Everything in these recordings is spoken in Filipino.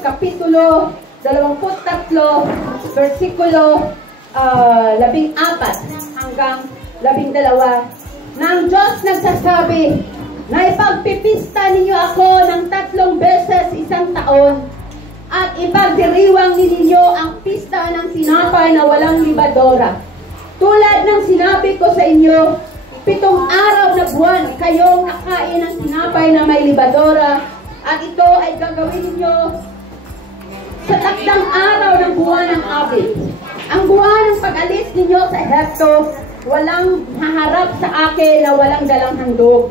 Kapitulo 23, versikulo 14 hanggang 12. Na ang Diyos nagsasabi na ipagpipista ninyo ako ng 3 beses isang taon at ipagdiriwang ninyo ang pista ng tinapay na walang libadora. Tulad ng sinabi ko sa inyo, 7 araw na buwan kayong nakain ng tinapay na may libadora, at ito ay gagawin ninyo sa 3 araw ng buwan ng Abib. Ang buwan ng pag-alis ninyo sa Ehipto, walang haharap sa akin na walang dalang handog.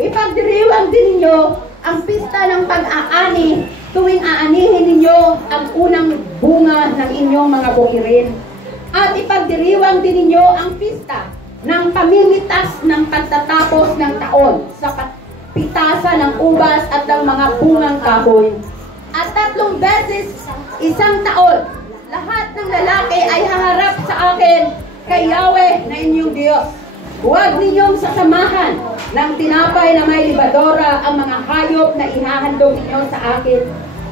Ipagdiriwang din ninyo ang pista ng pag-aani tuwing aanihin ninyo ang unang bunga ng inyong mga bukirin. At ipagdiriwang din ninyo ang pista ng pamimitas ng pagtatapos ng taon sa pitasan ng ubas at ng mga bungang kahoy. At 3 beses isang taon, lahat ng lalaki ay haharap sa akin kay Yahweh na inyong Diyos. Huwag ninyong sasamahan ng tinapay na may libadora ang mga hayop na ihahandog ninyo sa akin.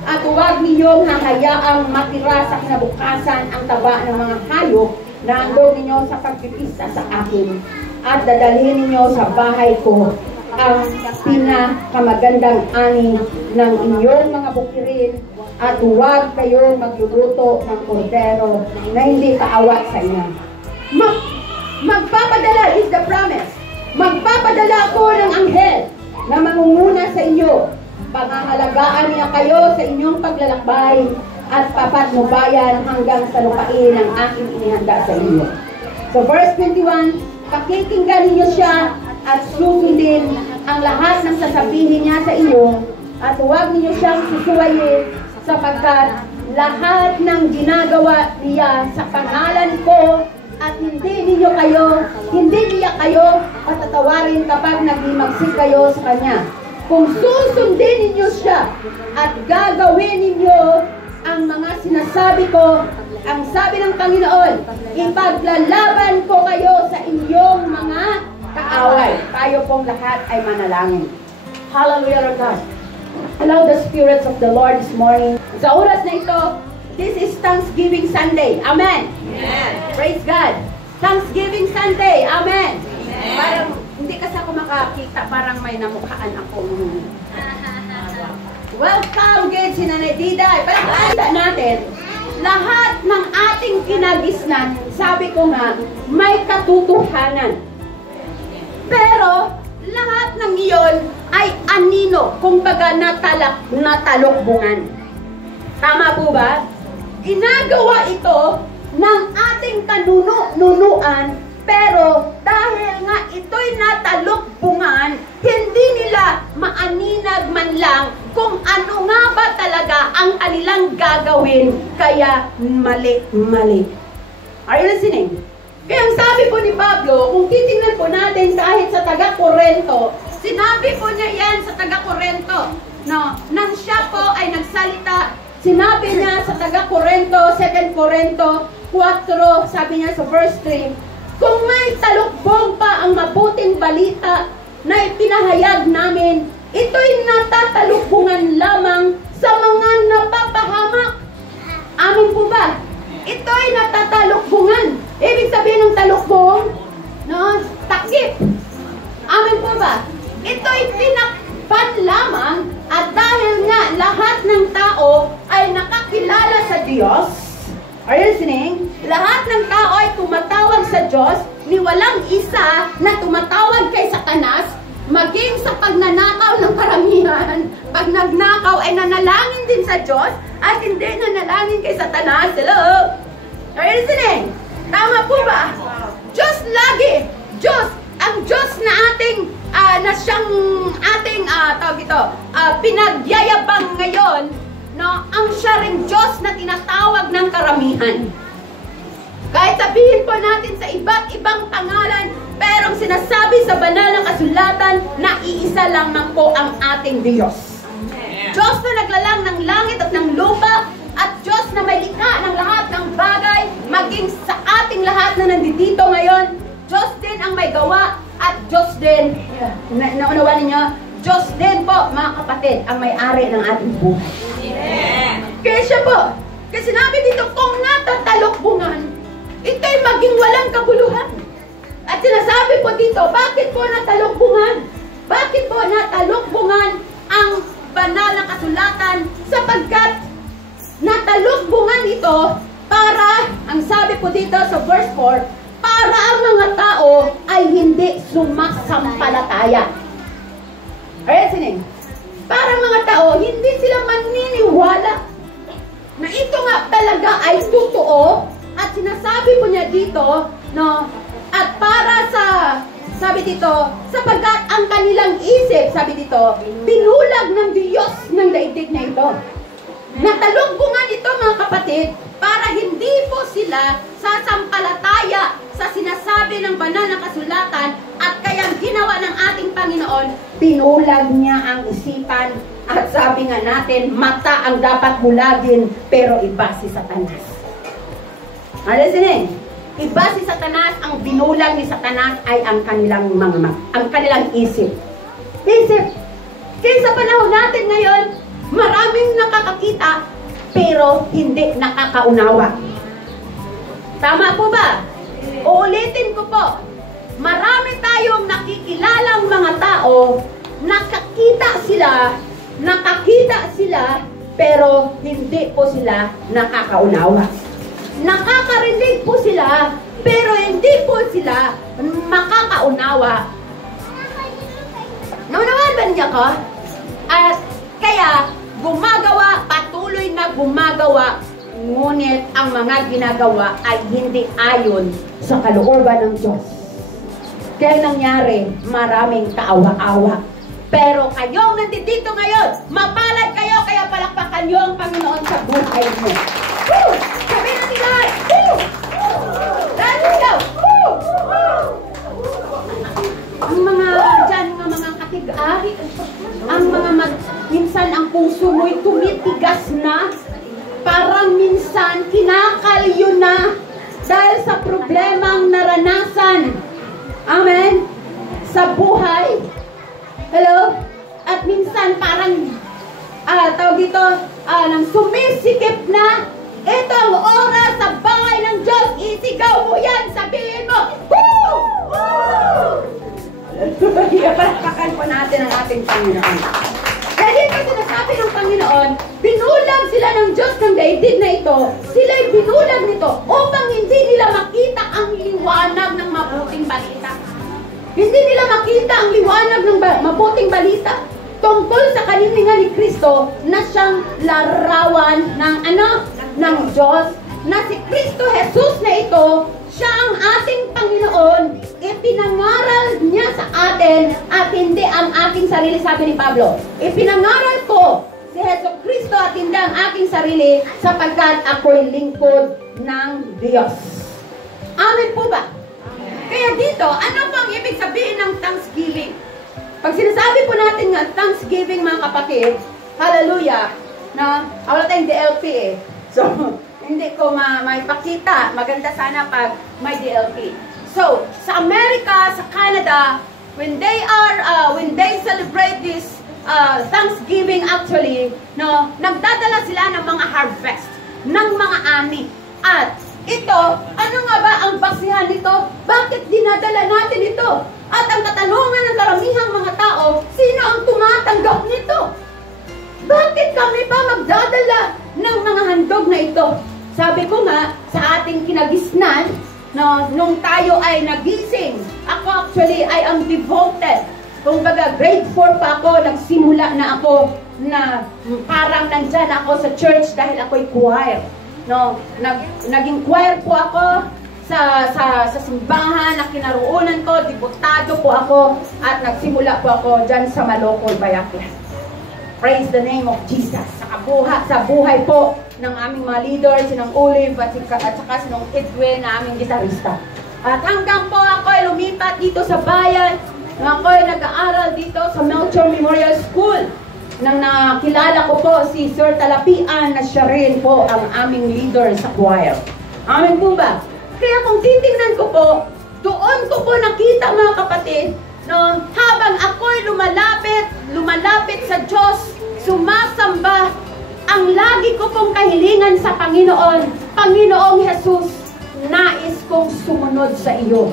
At huwag ninyong hahayaang matira sa kinabukasan ang taba ng mga hayop na handog ninyo sa pagpipista sa akin. At dadalhin ninyo sa bahay ko ang pinakamagandang ani ng inyong mga bukirin, at huwag kayong magluluto ng kordero na hindi kaawat sa inyo. Magpapadala is the promise. Magpapadala ko ng anghel na mangunguna sa inyo. Pangangalagaan niya kayo sa inyong paglalakbay at papatnubayan hanggang sa lupain ang aking inihanda sa inyo. So verse 21, pakikinggan ninyo siya at susundin ang lahat ng sasabihin niya sa inyo, at huwag ninyo siyang susuwayin, sapagkat lahat ng ginagawa niya sa pangalan ko, at hindi niya kayo patatawarin kapag naghimagsik kayo sa kanya. Kung susundin ninyo siya at gagawin ninyo ang mga sinasabi ko, ang sabi ng Panginoon, ipaglalaban ko kayo sa inyong mga kaaway. Tayo pong lahat ay manalangin. Hallelujah, Lord God. Allow the spirits of the Lord this morning. Sa oras na ito, this is Thanksgiving Sunday. Amen. Amen. Praise God. Thanksgiving Sunday. Amen. Amen. Parang hindi kasi ako makakita, parang may namukhaan ako. Welcome, good si Nanay Diday. Palakita natin, lahat ng ating kinagisnan, sabi ko nga, may katotohanan. Pero, lahat ng iyon ay anino, kumbaga natalokbungan. Tama po ba? Ginagawa ito ng ating kanunuan, pero dahil nga ito'y natalokbungan, hindi nila maaninag man lang kung ano nga ba talaga ang kanilang gagawin, kaya mali. Are you listening? Kaya ang sabi po ni Pablo, kung titingnan po natin kahit sa taga-Korento, sinabi po niya yan sa taga-Korento, no, nang siya po ay nagsalita, sinabi niya sa taga-Korento, 2 Korento 4, sabi niya sa verse 3, kung may talukbong pa ang mabuting balita na ipinahayag namin, ito'y natatalukbungan lamang sa mga napapahamak. Amin po ba? Ito'y natatalukbungan. Ibig sabihin ng talukbong, no, takip. Amin po ba? Ito'y tinakpan lamang, at dahil nga lahat ng tao ay nakakilala sa Diyos, are you listening? Lahat ng tao ay tumatawag sa Diyos, ni walang isa na tumatawag kay Satanas, maging sa pagnanakaw ng karamihan. Pag nagnakaw ay nanalangin din sa Diyos, at hindi nanalangin kay Satanas. Hello? Are you listening? Tama po ba? Diyos lagi. Diyos, ang Diyos na ating, na siyang ating, tawag ito, pinagyayabang ngayon, no, ang siya ring Diyos na tinatawag ng karamihan. Kahit sabihin po natin sa iba't ibang pangalan, pero ang sinasabi sa banal na kasulatan na iisa lamang po ang ating Diyos. Diyos na naglalang ng langit at ng lupa, at Diyos na may likha ng lahat ng bagay, maging sa ating lahat na nandito ngayon, Diyos din ang may gawa, at Diyos din, naunawa ninyo, Diyos din po, mga kapatid, ang may-ari ng ating buhay. Amen. Kaya siya po, kasi sinabi dito, kung natatalokbungan, ito'y maging walang kabuluhan. At sinasabi po dito, bakit po natalokbungan? Bakit po natalokbungan ang banal na kasulatan? Sapagkat natalokbungan ito para, ang sabi po dito sa verse 4, para ang mga tao ay hindi sumasampalataya. Alright, sining? Para mga tao, hindi sila maniniwala na ito nga talaga ay totoo. At sinasabi po niya dito, no, at para sa, sabi dito, sapagkat ang kanilang isip, sabi dito, binulag ng Diyos ng daigdig na ito. Natalokbungan ito, mga kapatid, para hindi po sila sasampalataya sa sinasabi ng banal na kasulatan, at kaya ginawa ng ating Panginoon, pinulag niya ang isipan, at sabi nga natin, mata ang dapat bulagin, pero iba si Satanas. Alisin, iba si Satanas, ang binulag ni Satanas ay ang kanilang ang kanilang isip. Isip. Kaya sa panahon natin ngayon, maraming nakakakita, pero hindi nakakaunawa. Tama po ba? Uulitin ko po, marami tayong nakikilalang mga tao, nakakita sila, pero hindi po sila nakakaunawa. Nakakarinig po sila, pero hindi po sila makakaunawa. Naunawan ba niya ko? At kaya, patuloy na gumagawa, ngunit ang mga ginagawa ay hindi ayon sa kalooban ng Diyos. Kaya nangyari, maraming kaawa-awa. Pero kayong nandito ngayon, mapalad kayo, kaya palakpakan niyo ang Panginoon sa buhay mo. Woo! Sabi natin lahat! Woo! Let's go! Woo! Ang mga dyan, mga katigaan, ang mga minsan ang puso mo'y tumitigas na, parang minsan kinakalyo na dahil sa problemang naranasan. Amen? Sa buhay. Hello? At minsan parang tawag dito, nang sumisikip na, ito ang oras sa bahay ng Diyos, isigaw mo yan, sabihin mo, woo! Woo! Palakpakan po natin ang ating Panginoon. Kaya dito sinasabi ng Panginoon, binulag sila ng Diyos ng daigdig na ito, sila'y binulag nito upang hindi nila makita ang liwanag ng mabuting balita. Hindi nila makita ang liwanag ng mabuting balita tungkol sa kahilingan ni Kristo na siyang larawan ng Diyos, na si Kristo Jesus na ito, siya ang ating Panginoon, ipinangaral niya sa atin at hindi ang aking sarili, sabi ni Pablo. Ipinangaral ko si Jesus Kristo at hindi ang aking sarili sapagkat ako'y lingkod ng Diyos. Amen po ba? Kaya dito, ano pang ibig sabihin ng thanksgiving? Pag sinasabi po natin nga thanksgiving, mga kapatid, hallelujah, na wala tayong DLP eh. So, hindi ko maipakita. Maganda sana pag may DLP. So, sa Amerika, sa Canada, when they celebrate this Thanksgiving actually, no, nagdadala sila ng mga harvest, ng mga ani. At ito, ano nga ba ang basihan nito? Bakit dinadala natin ito? At ang katanungan ng karamihang mga tao, sino ang tumatanggap nito? Bakit kami pa magdadala ng mga handog na ito? Sabi ko nga, sa ating kinagisnan, no, nung tayo ay nagising, ako actually, I am devoted. Kung baga, grade 4 pa ako, nagsimula na ako na parang nandyan ako sa church dahil ako'y choir. No, naging choir po ako sa simbahan na kinaroonan ko, diputado po ako, at nagsimula po ako dyan sa Malocol, Bayaklan. Praise the name of Jesus. Sa buhay po ng aming mga leaders, sinong Olive at saka sinong Edwin na aming gitarista. At hanggang po ako ay lumipat dito sa bayan, ako ay nag-aaral dito sa Melchor Memorial School. Nang nakilala ko po si Sir Talapian na siya rin po ang aming leader sa choir. Amen po ba? Kaya kung titingnan ko po, doon ko po nakita, mga kapatid, no, habang ako'y lumalapit sa Diyos, sumasamba, ang lagi ko pong kahilingan sa Panginoon, Panginoong Jesus, nais kong sumunod sa iyo.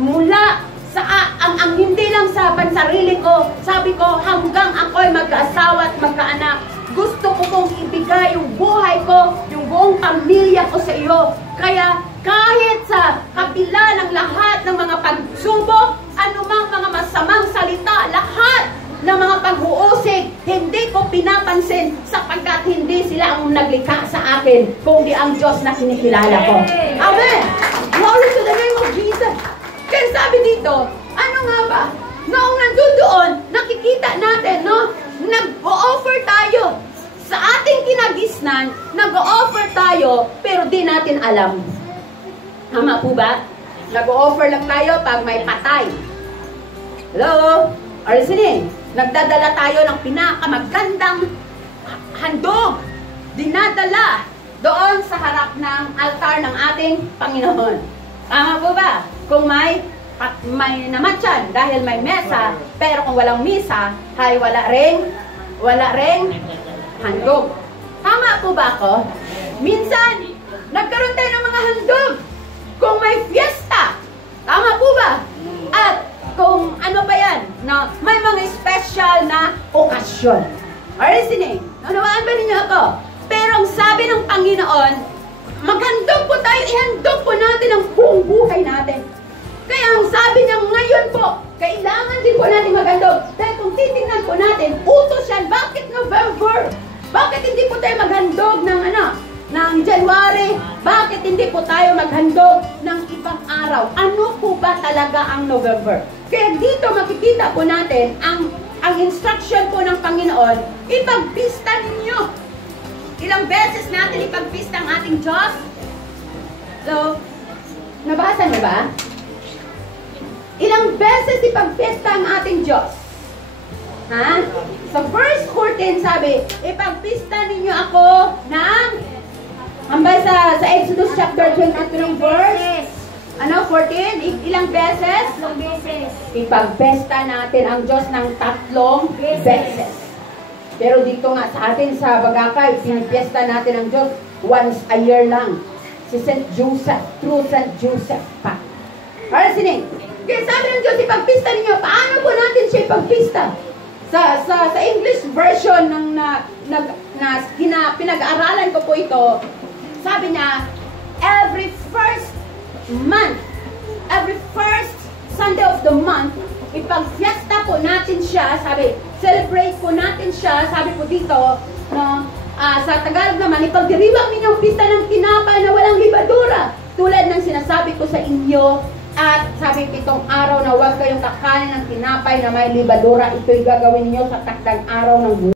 Mula sa ang hindi lang sa pansarili ko, sabi ko hanggang ako'y mag-asawa at magkaanak, gusto ko pong ibigay yung buhay ko, yung buong pamilya ko sa iyo. Kaya kahit sa kabila ng lahat ng mga pagsubok, anumang mga masamang salita, lahat ng mga pag-uusig, hindi ko pinapansin sapagkat hindi sila ang naglikha sa akin, kundi ang Diyos na kinikilala ko. Amen! Glory to the name of Jesus! Kaya sabi dito, ano nga ba? Noong nandun doon, nakikita natin, no? Nag-o-offer tayo. Sa ating kinagisnan, nag-o-offer tayo, pero di natin alam. Tama po ba? Nag-o-offer lang tayo pag may patay. Hello? Are you listening? Nagdadala tayo ng pinakamagandang handog. Dinadala doon sa harap ng altar ng ating Panginoon. Tama po ba? Kung may namatyan dahil may mesa, pero kung walang misa, ay wala ring handog. Tama po ba ako? Minsan, nagkaroon tayo ng mga handog kung may fiesta. Tama po ba? At kung ano ba yan, na may mga special na okasyon. Are you listening? Nanawaan ba ninyo ako? Pero ang sabi ng Panginoon, maghandog po tayo, ihandog po natin ang buong buhay natin. Kaya ang sabi niya ngayon po, kailangan din po natin maghandog. Dahil kung titingnan po natin, utos yan. Bakit November? Bakit hindi po tayo maghandog ng January? Bakit hindi po tayo maghandog ng ibang araw? Ano po ba talaga ang November? Kaya dito makikita po natin ang instruction po ng Panginoon, ipagpista ninyo. Ilang beses natin ipagpista ang ating Diyos? So, nabasa niyo ba? Ilang beses ipagpista ang ating Diyos? Ha? Sa verse 14 sabi, ipagpista ninyo ako ng hambay sa Exodus chapter 23 verse 14? Ilang beses? 3 beses. Ipagpesta natin ang Diyos ng 3 beses. Pero dito nga sa atin sa Bagakay, pinipiesta natin ang Diyos once a year lang. Si St. Joseph, through St. Joseph pa. Para sining, kaya sabi ng Diyos, ipagpista ninyo. Paano po natin siya ipagpista? Sa English version ng pinag-aaralan ko po ito, sabi niya, every first Sunday of the month, ipag-fiesta po natin siya, sabi, celebrate po natin siya, sabi po dito, no, sa Tagalog naman, ipagdiriwang ninyong pista ng tinapay na walang libadura, tulad ng sinasabi ko sa inyo, at sabi itong araw na huwag kayong kakain ng tinapay na may libadura, ito'y gagawin niyo sa takdang araw ng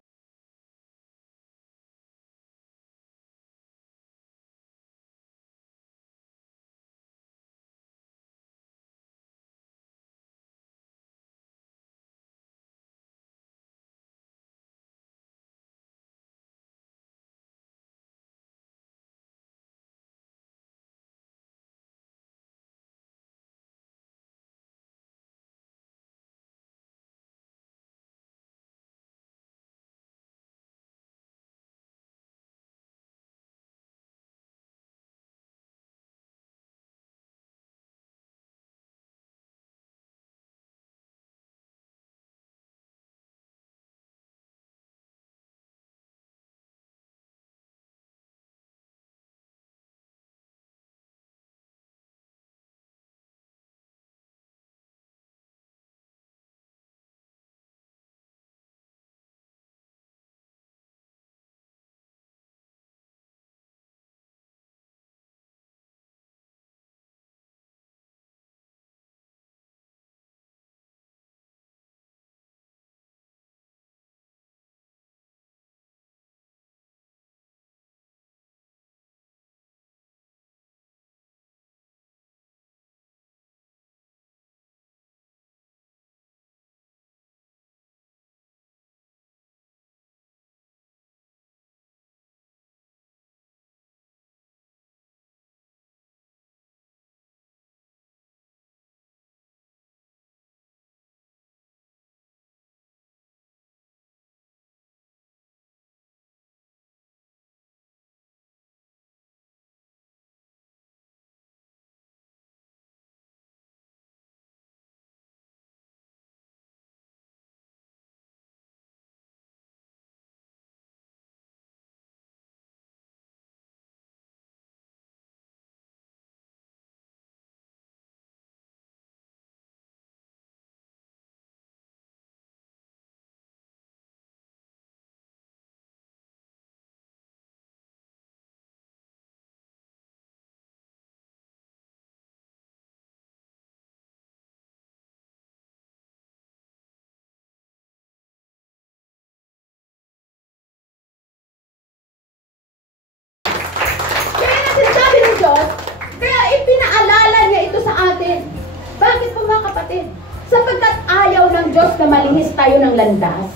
kapatid. Sapagkat ayaw ng Diyos na malihis tayo ng landas.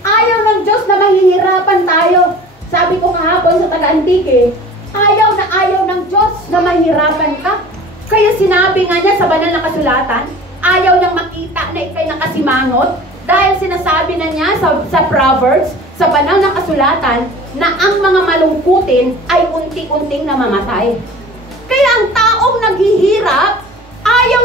Ayaw ng Diyos na mahihirapan tayo. Sabi ko kahapon sa taga-Antique, ayaw ng Diyos na mahirapan ka. Kaya sinabi nga niya sa banal na kasulatan, ayaw niyang makita na ikay nakasimangot. Dahil sinasabi na niya sa Proverbs, sa banal na kasulatan, na ang mga malungkutin ay unti-unting namamatay. Kaya ang taong naghihirap, ayaw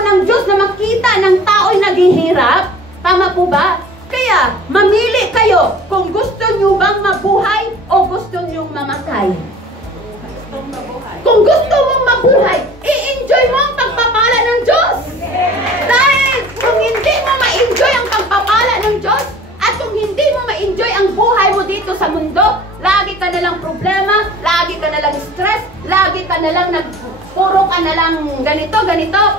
ng Diyos na makita ng tao'y naghihirap. Tama po ba? Kaya, mamili kayo kung gusto nyo bang mabuhay o gusto nyo mamatay. Kung gusto mong mabuhay, i-enjoy mo ang pagpapala ng Diyos. Dahil kung hindi mo ma-enjoy ang pagpapala ng Diyos, at kung hindi mo ma-enjoy ang buhay mo dito sa mundo, lagi ka nalang problema, lagi ka nalang stress, lagi ka nalang puro ka nalang ganito,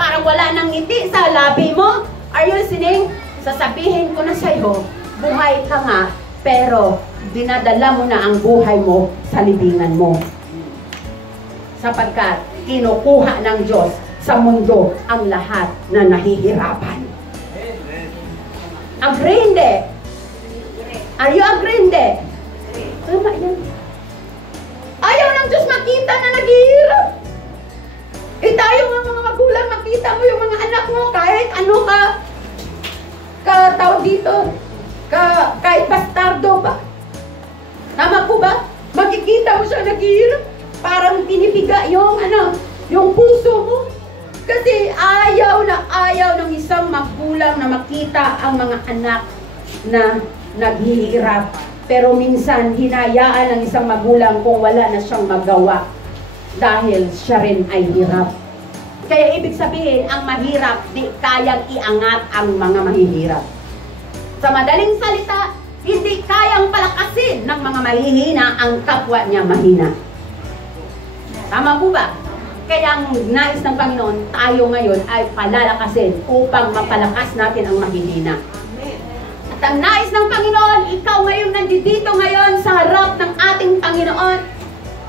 parang wala nang ngiti sa labi mo. Are you listening? Sasabihin ko na sa'yo, buhay ka nga, pero dinadala mo na ang buhay mo sa libingan mo. Sapagkat kinukuha ng Diyos sa mundo ang lahat na nahihirapan. Agree hindi? Are you agree hindi? Tama yan. Ayaw ng Diyos makita na naghihirap. Tayo nga mga magulang, makita mo yung mga anak mo kahit ano tawag dito, kahit bastardo ba? Tama po ba? Makikita mo siya naghihirap. Parang pinipiga yung puso mo. Kasi ayaw ng isang magulang na makita ang mga anak na naghihirap. Pero minsan, hinayaan ng isang magulang kung wala na siyang magawa. Dahil siya rin ay hirap. Kaya ibig sabihin, ang mahirap, di kayang iangat ang mga mahihirap. Sa madaling salita, hindi kayang palakasin ng mga mahihina ang kapwa niya mahina. Tama po ba? Kaya ang nais ng Panginoon, tayo ngayon ay palalakasin upang mapalakas natin ang mahihina. At ang nais ng Panginoon, ikaw ngayon nandito ngayon sa harap ng ating Panginoon.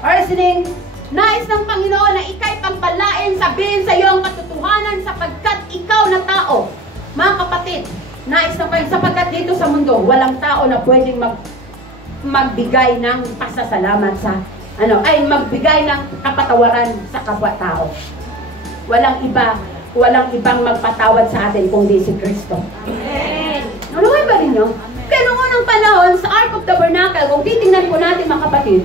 Listening, nais ng Panginoon na ika'y pagpalain, sabihin sa iyo ang katotohanan sapagkat ikaw na tao. Mga kapatid, nais ng Panginoon, sapagkat dito sa mundo, walang tao na pwedeng magbigay ng pasasalamat sa magbigay ng kapatawaran sa kapwa-tao. Walang ibang magpatawad sa atin kundi si Kristo. Amen. Naluhay ba rin nyo? Kaya noong unang panahon, sa Ark of Tabernacle, kung titingnan po natin mga kapatid,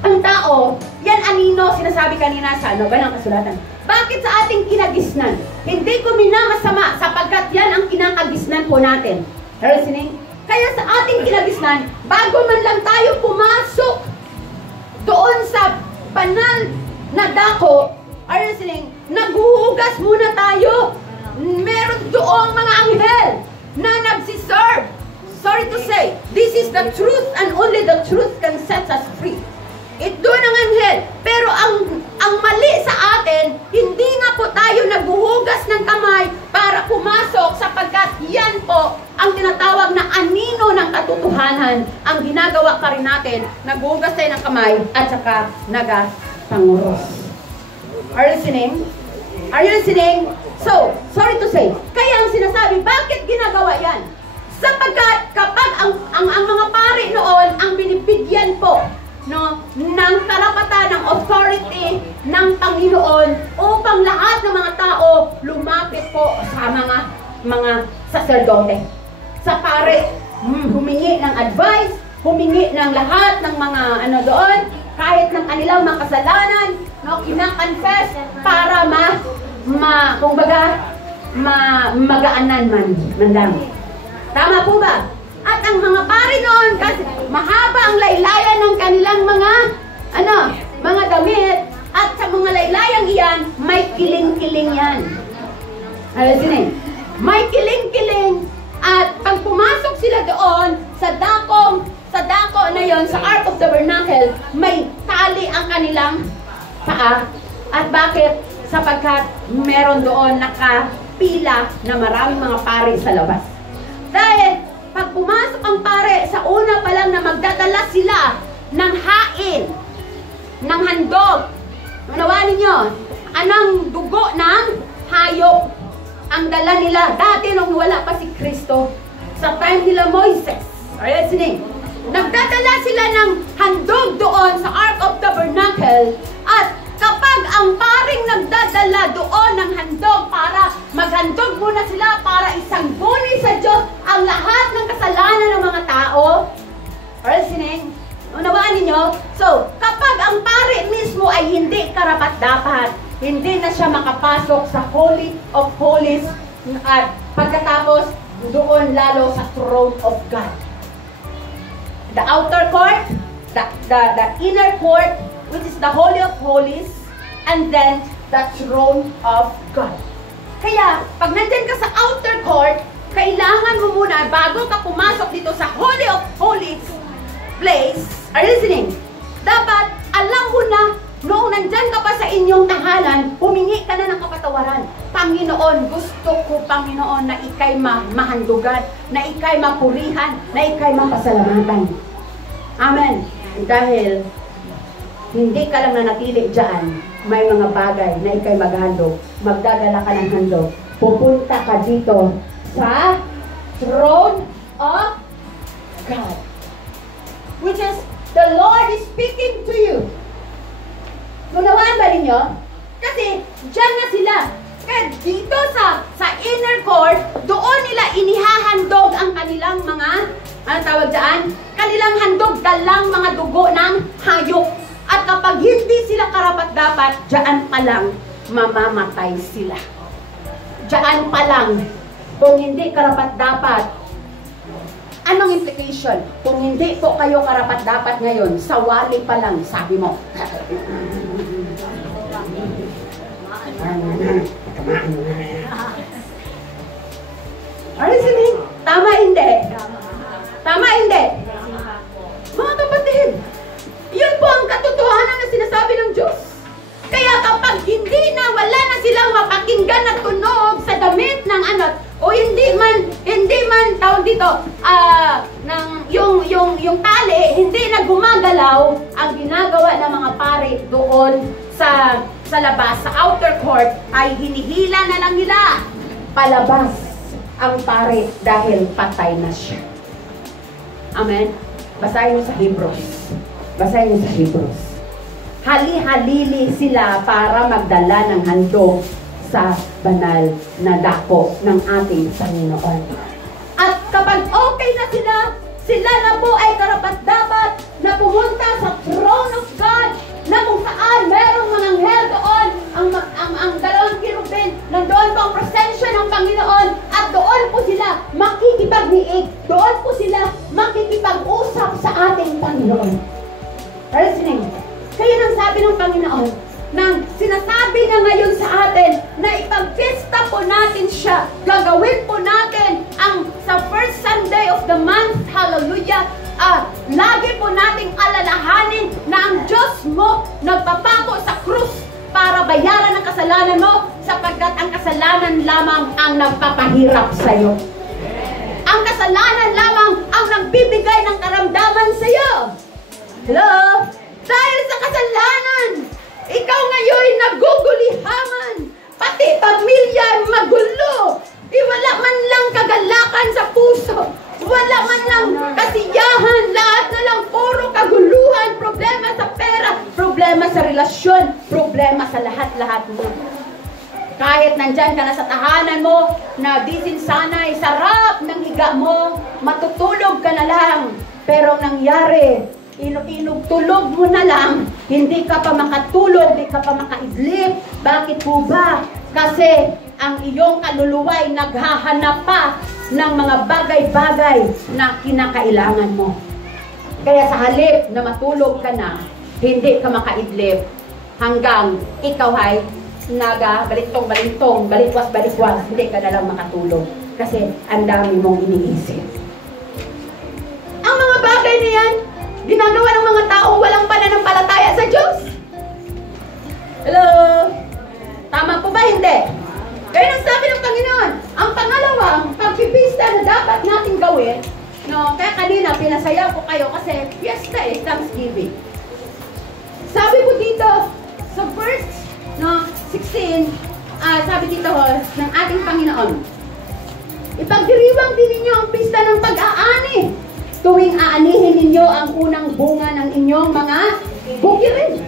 ang tao, yan anino, sinasabi kanina sa banal kasulatan. Bakit sa ating kinagisnan? Hindi ko minamasama sapagkat yan ang kinakagisnan po natin. Listening? Kaya sa ating kinagisnan, bago man lang tayo pumasok doon sa banal na dako, naghuhugas muna tayo. Meron doong mga anghel na nagsiserve. Sorry to say, this is the truth and only the truth can set us free. Ito ng anghel. Pero ang mali sa atin, hindi nga po tayo naghuhugas ng kamay para pumasok sapagkat yan po ang tinatawag na anino ng katotohanan. Ang ginagawa ka rin natin, naghuhugas tayo ng kamay at saka nagapanguros. Are you listening? Are you listening? So, sorry to say, kaya ang sinasabi, bakit ginagawa yan? Sapagkat kapag ang mga pari noon, ang binibigyan po ng karapatan, ng authority ng Panginoon upang lahat ng mga tao lumapit po sa mga saserdote. Sa pare, humingi ng advice, humingi ng lahat ng mga doon, kahit ng kanilang mga kasalanan, kina-confess para magaanan man lang. Tama po ba? At ang mga pari noon, kasi mahaba ang laylayan ng kanilang mga damit, at sa mga laylayang iyan, may kiling-kiling yan. Alisin, may kiling-kiling, at pag pumasok sila doon, sa dako na yon, sa Ark of Tabernacle, may tali ang kanilang paa. At bakit? Sapagkat meron doon nakapila na maraming mga pari sa labas. Dahil pag pumasok ang pare, sa una pa lang na magdadala sila ng hain, ng handog. Unawaan ninyo, anong dugo ng hayop ang dala nila. Dati nung wala pa si Kristo, sa time nila Moises, are you listening? Nagdadala sila ng handog doon sa Ark of Tabernacle, at kapag ang paring nagdadala doon ng handog para maghandog muna sila para isangguni sa Diyos ang lahat ng kasalanan ng mga tao, are you listening? Unawaan ninyo? So, kapag ang pare mismo ay hindi karapat-dapat, hindi na siya makapasok sa Holy of Holies at pagkatapos doon lalo sa throne of God. The outer court, the inner court, which is the Holy of Holies, and then the throne of God. Kaya, pag nandyan ka sa outer court, kailangan mo muna, bago ka pumasok dito sa Holy of Holies place, are you listening? Dapat, alam mo na, noong nandyan ka pa sa inyong tahanan, humingi ka na ng kapatawaran. Panginoon, gusto ko, Panginoon, na ikay mahandugan, na ikay mapurihan, na ikay mapasalamatan. Amen. Dahil, hindi ka lang nanatili dyan, may mga bagay na ikay maghandog, magdadala ka ng handog, pupunta ka dito sa throne of God, which is the Lord is speaking to you. Nunawaan ba ninyo? Kasi dyan na sila. Kaya dito sa inner court, doon nila inihahandog ang kanilang mga, ano tawag dyan? Kanilang handog, dalang mga dugo ng hayop. At kapag hindi sila karapat-dapat, dyan pa lang mamamatay sila. Dyan pa lang, kung hindi karapat-dapat, anong implication? Kung hindi po kayo karapat-dapat ngayon, sawali pa lang, sabi mo. Are you listening? Tama hindi? Tama hindi? Mga kapatid, yun po ang katotohanan na sinasabi ng Diyos. Kaya kapag hindi na, wala na silang mapakinggan na tunog sa damit ng anak, o hindi man tawag dito, yung tali, hindi na gumagalaw, ang ginagawa ng mga pare doon sa labas, sa outer court, ay hinihila na lang nila palabas ang pare dahil patay na siya. Amen? Basahin mo sa Hebrews. Basahin mo sa Hebrews. Hali-halili sila para magdala ng handog sa banal na dako ng ating Panginoon. At kapag okay na sila, sila na po ay karapat-dapat na pumunta sa throne of God, na kung saan merong mga anghel doon, ang dalawang kirubin, nandoon po ang presensya ng Panginoon, at doon po sila makikipagniig, doon po sila makikipag-usap sa ating Panginoon. Are you listening? Kaya nang sabi ng Panginoon, nang sinasabi niya ngayon sa atin na ipagpista po natin siya, gagawin po natin ang sa first Sunday of the month, hallelujah, lagi po nating alalahanin na ang Diyos mo nagpapako sa krus para bayaran ang kasalanan mo, sapagkat ang kasalanan lamang ang nagpapahirap sa iyo. Ang kasalanan lamang ang nagbibigay ng karamdaman sa iyo. Hello? Dahil sa kasalanan, ikaw ngayon nagugulihaman, pati pamilya magulo, wala man lang kagalakan sa puso, wala man lang kasiyahan, lahat na lang puro kaguluhan, problema sa pera, problema sa relasyon, problema sa lahat-lahat mo. Kahit nandyan ka na sa tahanan mo, na disinsanay, sarap ng higa mo, matutulog ka na lang, pero nangyari, inugtulog mo na lang, hindi ka pa makatulog, hindi ka pa makaidlip. Bakit po ba? Kasi ang iyong kaluluwa ay naghahanap pa ng mga bagay-bagay na kinakailangan mo. Kaya sa halip na matulog ka na, hindi ka makaidlip, hanggang ikaw ay balintong-balintong, balikwas-balikwas, hindi ka na lang makatulog. Kasi ang dami mong iniisip. Ang mga bagay na yan, ginagawa ng mga taong walang pananampalataya sa Diyos. Hello? Tama po ba? Hindi. Kaya nang sabi ng Panginoon, ang pangalawang pagpipista na dapat natin gawin, no? Kaya kanina, pinasaya ko kayo kasi fiesta Thanksgiving. Sabi ko dito, sa verse 16, sabi dito ng ating Panginoon, ipagdiriwang din ninyo ang pista ng pag-aani tuwing aanihin ninyo ang unang bunga ng inyong mga bukirin.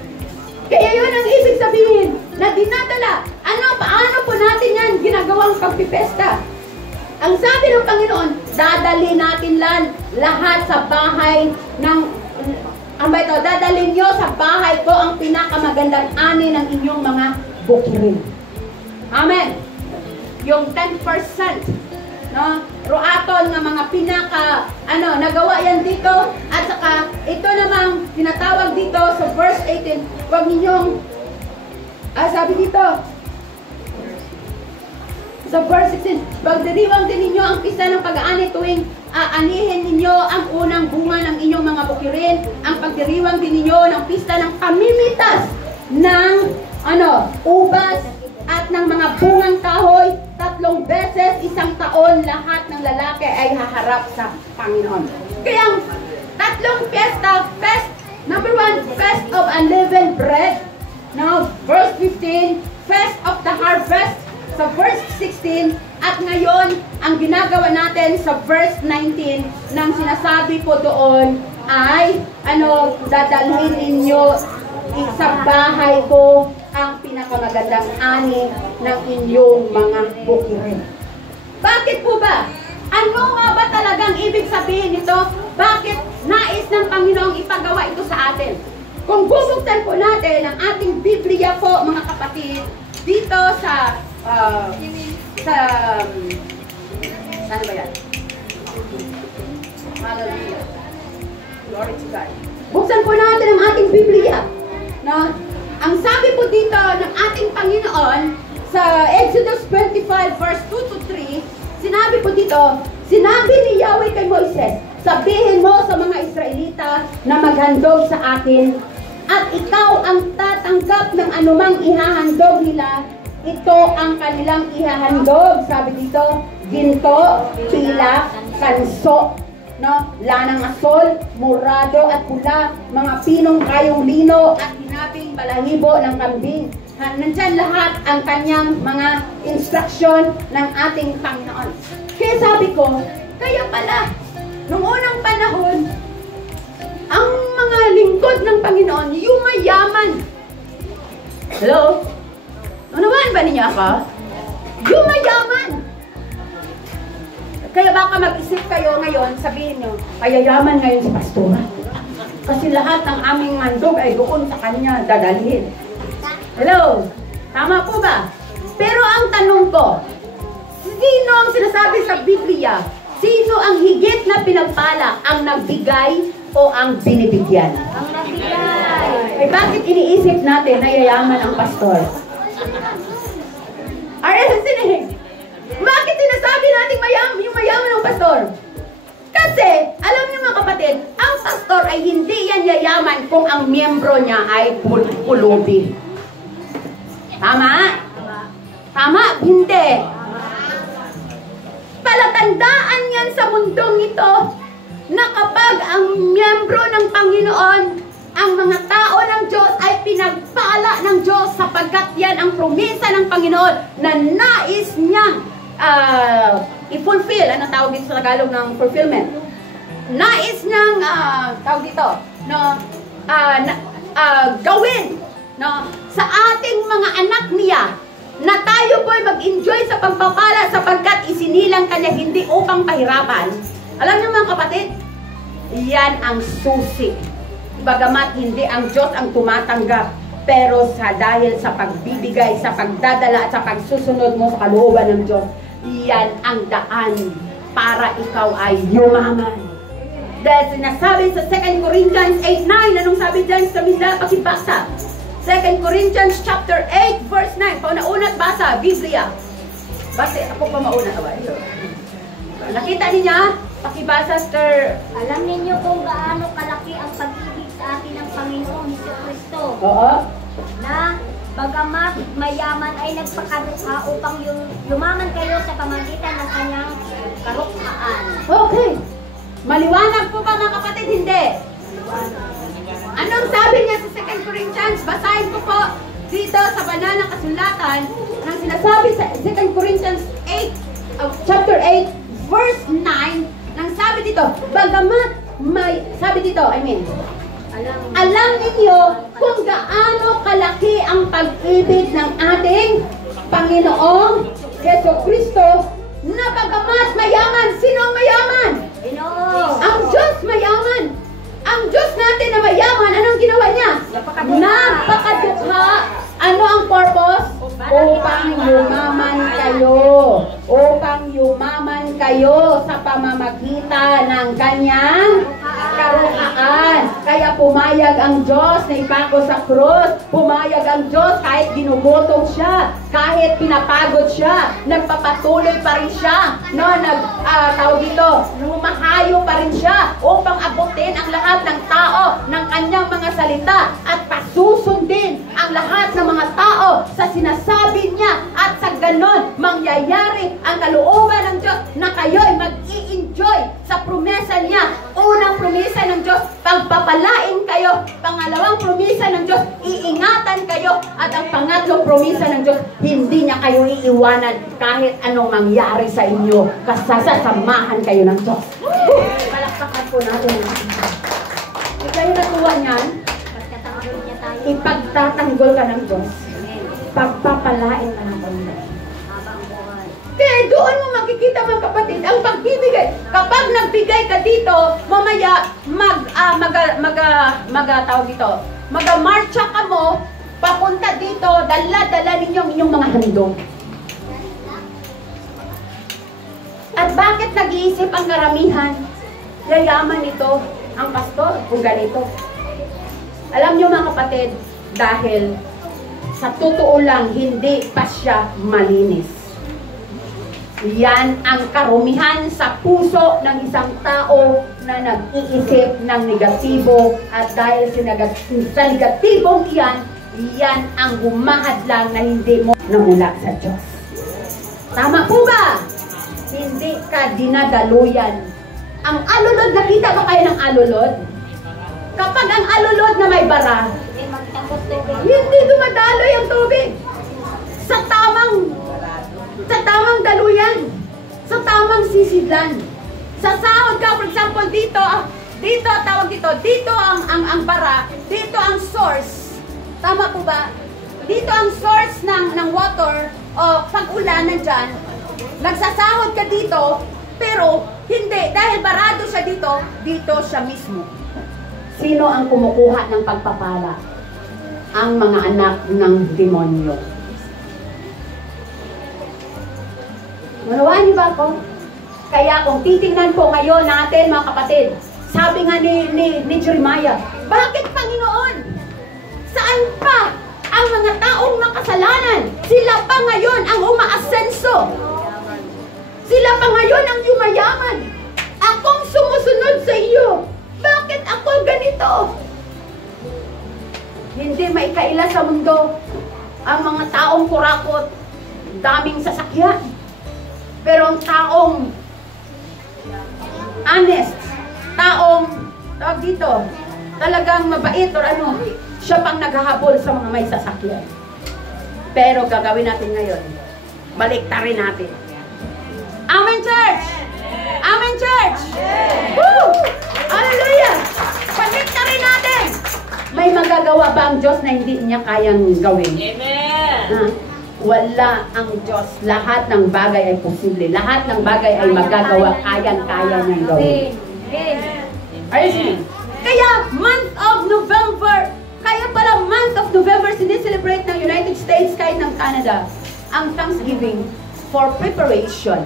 Kaya yun ang ibig sabihin na dinadala. Paano po natin yan ginagawang pagpipesta? Ang sabi ng Panginoon, dadali natin lahat sa bahay ng, dadalhin nyo sa bahay ko ang pinakamagandang ani ng inyong mga bukirin. Amen. Yung 10%, no? Ruaton ng mga nagawa yan dito. At saka, ito namang tinatawag dito sa verse 18, huwag ninyong, sabi dito, sa verse 16, pagdiriwang din ninyo ang pista ng pag-aani tuwing aanihin ninyo ang unang bunga ng inyong mga bukirin, ang pagdiriwang din ninyo ng pista ng pamimitas ng ubas at ng mga bungang kahoy, 3 beses isang taon lahat ng lalaki ay haharap sa Panginoon. Kaya ang 3 fiesta, number 1, Fest of Unleavened Bread. Now, verse 15, Fest of the Harvest sa verse 16, at ngayon, ang ginagawa natin sa verse 19, nang sinasabi po doon ay, dadalhin ninyo sa bahay ko ang pinakamagandang ani ng inyong mga bukirin. Bakit po ba? Ano nga ba talagang ibig sabihin nito? Bakit nais ng Panginoong ipagawa ito sa atin? Kung bubuksan po natin ang ating Biblia po, mga kapatid, dito sa saan ba yan? Hallelujah. Glory to God. Buksan po natin ang ating Biblia. No? Ang sabi po dito ng ating Panginoon sa Exodus 25 verse 2 to 3, sinabi po dito, sinabi ni Yahweh kay Moises, sabihin mo sa mga Israelita na maghandog sa akin, at ikaw ang tatanggap ng anumang ihahandog nila. Ito ang kanilang ihahandog. Sabi dito, ginto, pilak, kanso, no? Lanang asol, morado at pula, mga pinong kayong lino at hinabing balahibo ng kambing. Nandyan lahat ang kanyang mga instruction ng ating Panginoon. Kaya sabi ko, kaya pala, nung unang panahon, ang mga lingkod ng Panginoon, yumayaman. Hello? Unawaan ba ninyo ako? Yumayaman! Kaya baka mag-isip kayo ngayon, sabihin nyo, kayayaman ngayon si pastora. Kasi lahat ng aming mandog ay doon sa kanya dadalhin. Hello? Tama po ba? Pero ang tanong ko, sino ang sinasabi sa Biblia? Sino ang higit na pinagpala? Ang nagbigay o ang binibigyan? Ang nagbigay. Eh bakit iniisip natin na yayaman ang pastor? Bakit sinasabi natin yung mayaman ng pastor? Kasi, alam niyo mga kapatid, ang pastor ay hindi yan yayaman kung ang miyembro niya ay pulubi. Tama? Tama? Hindi. Palatandaan yan sa mundong ito na kapag ang miyembro ng Panginoon, ang mga tao ng Diyos ay pinagpala ng Diyos sapagkat yan ang promesa ng Panginoon na nais niyang i-fulfill. Ano tawag dito sa Tagalog ng fulfillment? Nais niyang, tawag dito, no, gawin, no, sa ating mga anak niya na tayo po'y mag-enjoy sa pagpapala sapagkat isinilang kanya hindi upang pahirapan. Alam niyo mga kapatid, yan ang susi. Bagamat hindi ang Diyos ang tumatanggap, pero dahil sa pagbibigay, sa pagdadala at sa pagsusunod mo sa kalooban ng Diyos, yan ang daan para ikaw ay yumaman. Dahil sinasabi sa 2 Corinthians 8:9, anong sabi dyan sa Biblia? Pakibasa. 2 Corinthians chapter 8 verse 9. Paunaunat basa, Biblia. Base, ako pa mauna. Nakita niya? Pakibasa, sir. Alam ninyo kung gaano kalaki ang pag-ibig sa atin ng Panginoong Jesucristo. Oo. Na bagamat mayaman ay nagpakarukha upang yumaman kayo sa pamagitan ng kanyang karukhaan. Okay. Maliwanag po ba mga kapatid? Hindi. Anong sabi niya sa 2 Corinthians? Basahin ko po. dito sa banal na kasulatan nang sinasabi sa 2 Corinthians 8, chapter 8, verse 9, nang sabi dito, bagamat may, sabi dito, alam ninyo kung gaano kalaki ang pag-ibig ng ating Panginoong Jesucristo na bagamat mayaman. Sino ang mayaman? Ang Diyos mayaman. Ang Diyos natin na mayaman, anong ginawa niya? Napakadukha. Ano ang purpose? Upang yumaman kayo. Upang yumaman kayo sa pamamagitan ng kanyang karuhaan. Kaya pumayag ang Diyos na ipako sa krus. Pumayag ang Diyos kahit ginugutom siya, kahit pinapagod siya, nagpapatuloy pa rin siya, no, tawag dito, lumahayo pa rin siya upang abutin ang lahat ng tao ng kanyang mga salita at pasusundin ang lahat ng mga tao sa sinasabi niya, at sa ganon mangyayari ang kalooban ng Diyos na kayo'y mag-i-enjoy sa promesa niya. Unang promesa ng Diyos, pagpapalain kayo. Pangalawang promesa ng Diyos, iingatan kayo. At ang pangatlong promesa ng Diyos, hindi niya kayo iiwanan kahit anong mangyari sa inyo. Kasasamahan kayo ng Diyos. Palakpakan po natin. Hindi kayo natuwa niyan? Ipagtatanggol ka ng Diyos. Pagpapalain ka ng Panginoon. Kaya doon mo makikita mga kapatid, ang pagbibigay. Kapag nagbigay ka dito, mamaya mag-marcha ka mo, papunta dito, dala-dala ninyong inyong mga handog. At bakit nag-iisip ang karamihan? Yayaman ito ang pastor kung ganito. Alam niyo mga kapatid, dahil sa totoo lang, hindi pa siya malinis. Yan ang karumihan sa puso ng isang tao na nag-iisip ng negatibo, at dahil sa negatibong iyan, yan ang humahadlang na hindi mo namula sa Diyos. Tama po ba? Hindi ka dinadaluyan. Ang alulod, nakita ba kayo ng alulod? Kapag ang alulod na may bara, hindi dumadaloy ang tubig. Sa tamang daluyan, sa tamang sisidlan. Sa sahod ka, for example, dito ang bara, dito ang source. Tama po ba? Dito ang source ng water, o pag-ulan nandyan, nagsasahod ka dito, pero hindi, dahil barado siya dito siya mismo. Sino ang kumukuha ng pagpapala? Ang mga anak ng demonyo. Manawaan niyo ba ako? Kaya kung titingnan po ngayon natin mga kapatid, sabi nga ni Jeremiah, bakit Panginoon? Saan pa ang mga taong makasalanan? Sila pa ngayon ang umaasenso. Sila pa ngayon ang yumayaman. Akong sumusunod sa iyo. Bakit ako ganito? Hindi maikaila sa mundo ang mga taong kurakot, daming sasakyan. Pero ang taong honest, taong tawag dito, talagang mabait or ano, siya pang naghahabol sa mga may sasakyan. Pero gagawin natin ngayon, baliktarin natin. Amen, church! Amen, church! Woo! Hallelujah! Baliktarin natin! May magagawa ba ang Diyos na hindi niya kayang gawin? Amen! Wala ang Diyos. Lahat ng bagay ay posible. Lahat ng bagay ay magagawa. Kayang-kaya niyang gawin. Amen! Kaya, month of November, kaya pala month of November, sineselebrate ng United States kahit ng Canada ang Thanksgiving for preparation.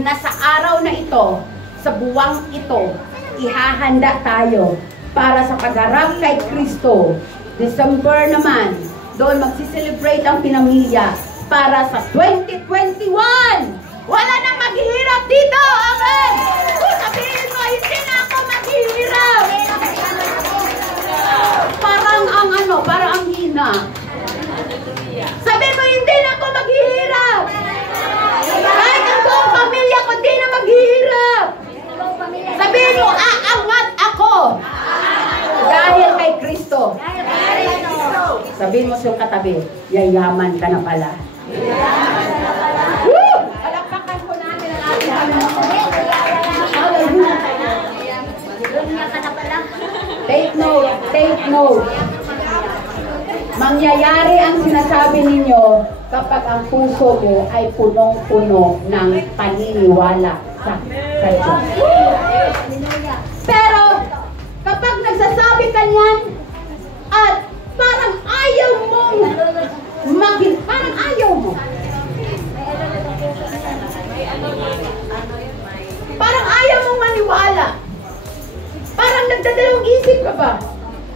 Na sa araw na ito, sa buwang ito, ihahanda tayo para sa pagharap kay Kristo. December naman, doon magsiselebrate ang pinamilya para sa 2021. Wala nang maghihirap dito. Amen! Sabihin mo, hindi na ako maghihirap. Parang ang hina. Sabihin mo, hindi na ako maghihirap. Kahit ang buong pamilya ko, hindi na maghihirap. Sabihin mo, aangat ako. Dahil kay Kristo. Sabihin mo sa katabi sabi, yayaman ka na pala. Woo! Palakpakan ko natin ang ating Take note, take note. Mangyayari ang sinasabi ninyo kapag ang puso mo ay punong-puno ng paniniwala sa Diyos. Pero kapag nagsasabi ka niyan at parang ayaw mong parang ayaw mo. Parang ayaw mong maniwala. Parang nagdadalawang isip ka ba?